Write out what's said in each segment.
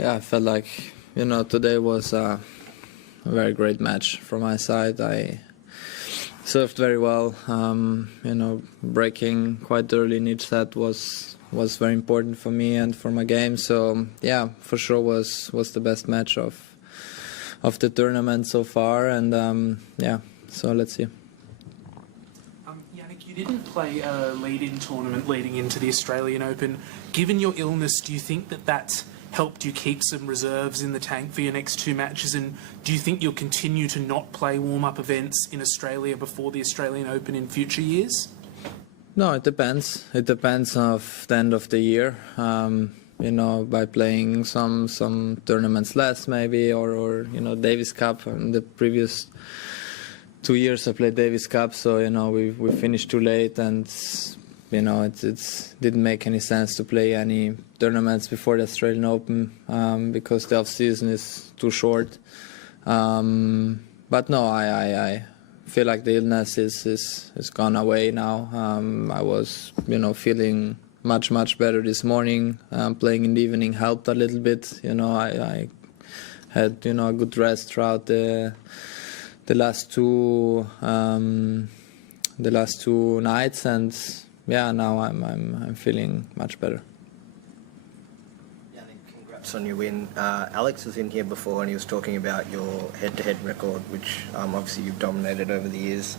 Yeah, I felt like, today was a very great match from my side. I served very well. Breaking quite early in each set was very important for me and for my game. So yeah, for sure was the best match of the tournament so far. And yeah, so let's see. Jannik, you didn't play a lead-in tournament leading into the Australian Open. Given your illness, do you think that that's helped you keep some reserves in the tank for your next two matches, and do you think you'll continue to not play warm-up events in Australia before the Australian Open in future years? No, it depends. It depends of the end of the year. By playing some tournaments less maybe, or Davis Cup. In the previous 2 years I played Davis Cup, so we finished too late, and it didn't make any sense to play any tournaments before the Australian Open because the off season is too short. But no, I feel like the illness is gone away now. I was feeling much better this morning. Playing in the evening helped a little bit. I had a good rest throughout the last two nights, and yeah, now I'm feeling much better. Jannik, congrats on your win. Alex was in here before and he was talking about your head-to-head record, which obviously you've dominated over the years.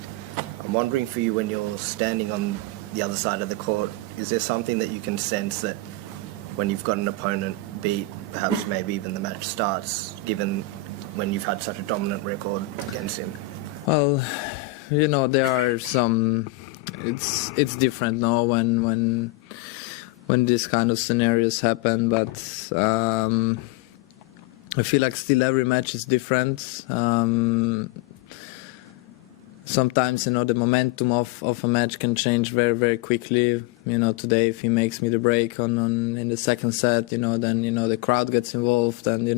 I'm wondering for you, when you're standing on the other side of the court, is there something that you can sense that when you've got an opponent beat, perhaps maybe even the match starts, given when you've had such a dominant record against him? Well, there are some. It's different now when these kind of scenarios happen, but I feel like still every match is different. Sometimes the momentum of a match can change very quickly. Today if he makes me the break in the second set, then the crowd gets involved, and it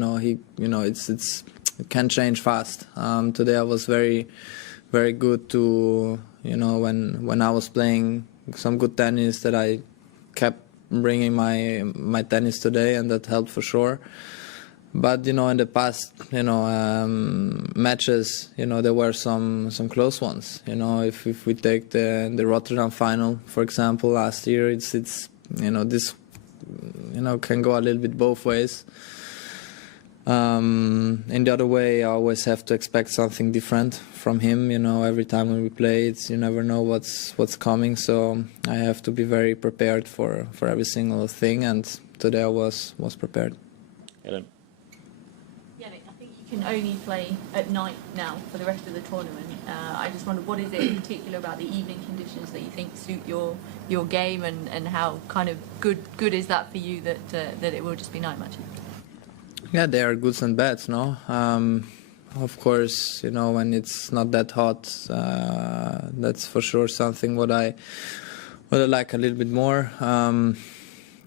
can change fast. Today I was very good to when I was playing some good tennis, that I kept bringing my tennis today, and that helped for sure. But in the past matches, there were some close ones. If we take the Rotterdam final, for example, last year, it's this can go a little bit both ways. In the other way, I always have to expect something different from him. Every time when we play, you never know what's coming. So I have to be very prepared for every single thing. And today I was prepared. Helen. Jannik, I think you can only play at night now for the rest of the tournament. I just wondered, what is it in particular about the evening conditions that you think suit your game, and how kind of good is that for you that it will just be night matches? Yeah, there are goods and bads, no? Of course, when it's not that hot, that's for sure something what I like a little bit more.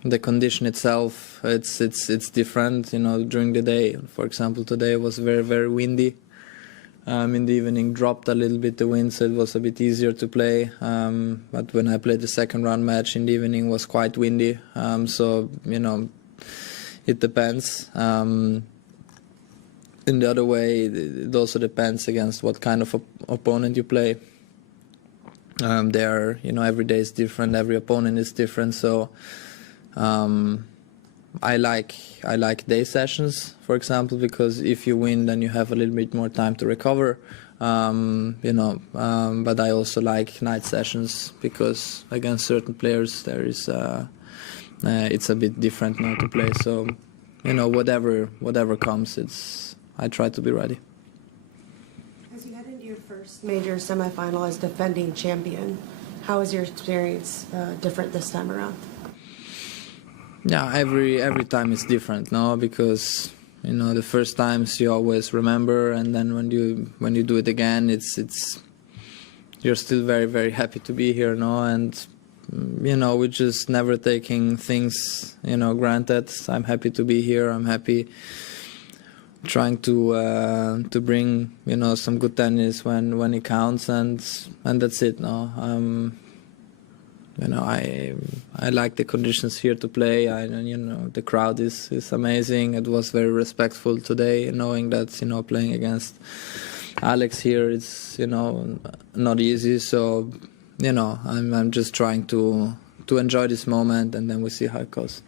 The condition itself, it's different, during the day. For example, today was very windy. In the evening dropped a little bit the wind, so it was a bit easier to play. But when I played the second round match in the evening, was quite windy. So, it depends. In the other way, it also depends against what kind of opponent you play. Every day is different, every opponent is different. So I like day sessions, for example, because if you win, then you have a little bit more time to recover. But I also like night sessions because against certain players there is. It's a bit different now to play, so whatever comes, I try to be ready. As you head into your first major semifinal as defending champion, how is your experience different this time around? Yeah, every time is different, no, because the first times you always remember, and then when you do it again, it's you're still very happy to be here, no, and. We're just never taking things, granted. I'm happy to be here. I'm happy trying to bring, some good tennis when it counts, and that's it. No, you know, I like the conditions here to play. You know, the crowd is amazing. It was very respectful today, knowing that, you know, playing against Alex here is, you know, not easy. So, you know, I'm just trying to enjoy this moment, and then we see how it goes.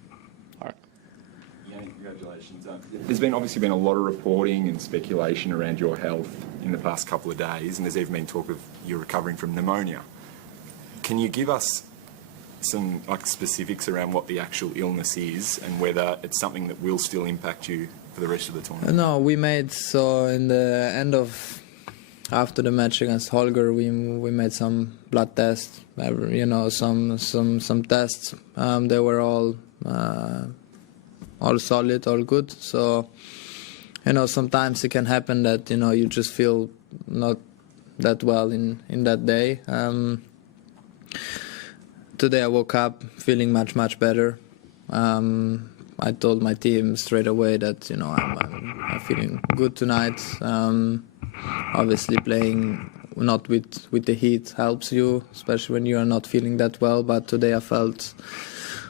Jannik, congratulations. There's obviously been a lot of reporting and speculation around your health in the past couple of days, and there's even been talk of you recovering from pneumonia. Can you give us some specifics around what the actual illness is and whether it's something that will still impact you for the rest of the tournament? No, we made, so in the end of, after the match against Holger, we made some blood tests, you know, some tests. They were all solid, all good. So, you know, sometimes it can happen that, you know, you just feel not that well in that day. Today I woke up feeling much better. I told my team straight away that, you know, I'm feeling good tonight. Obviously playing not with the heat helps you, especially when you are not feeling that well. But today I felt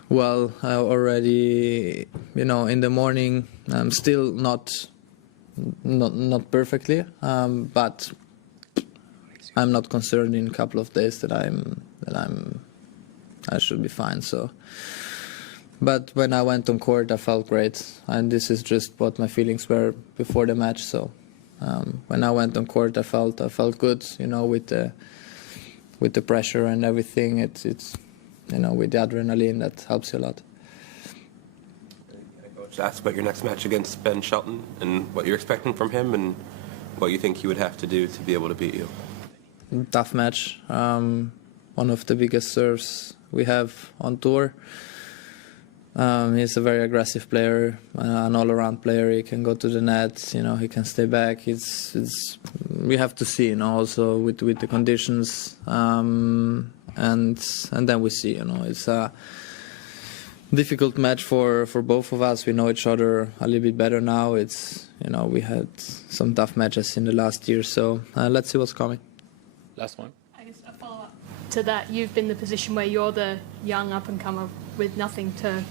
well already, you know, in the morning. I'm still not perfectly, but I'm not concerned in a couple of days that I should be fine. So, but when I went on court, I felt great, and this is just what my feelings were before the match. So, when I went on court, I felt good, you know, with the pressure and everything. It's you know, with the adrenaline, that helps you a lot. Coach, ask about your next match against Ben Shelton and what you're expecting from him and what you think he would have to do to be able to beat you. Tough match. One of the biggest serves we have on tour. He's a very aggressive player, an all-around player. He can go to the net, you know, he can stay back. We have to see, you know, also with the conditions, and then we see, you know, it's a difficult match for both of us. We know each other a little bit better now. It's, you know, we had some tough matches in the last year, so let's see what's coming. Last one. I guess a follow-up to that, you've been in the position where you're the young up-and-comer with nothing to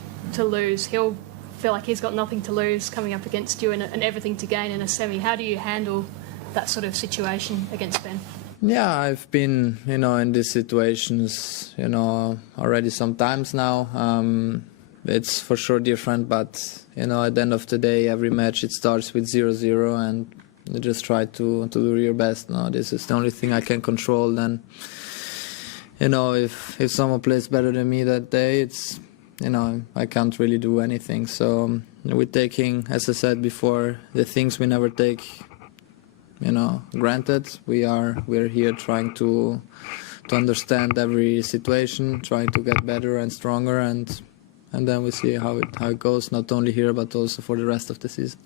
lose. He'll feel like he's got nothing to lose coming up against you and everything to gain in a semi. How do you handle that sort of situation against Ben? Yeah, I've been, you know, in these situations, you know, already sometimes now. It's for sure different, but, you know, at the end of the day, every match it starts with 0-0, and you just try to do your best. No, this is the only thing I can control. Then, you know, if someone plays better than me that day, it's, you know, I can't really do anything. So we're taking, as I said before, the things we never take, you know, granted. We're here trying to understand every situation, trying to get better and stronger, and then we see how it goes, not only here but also for the rest of the season.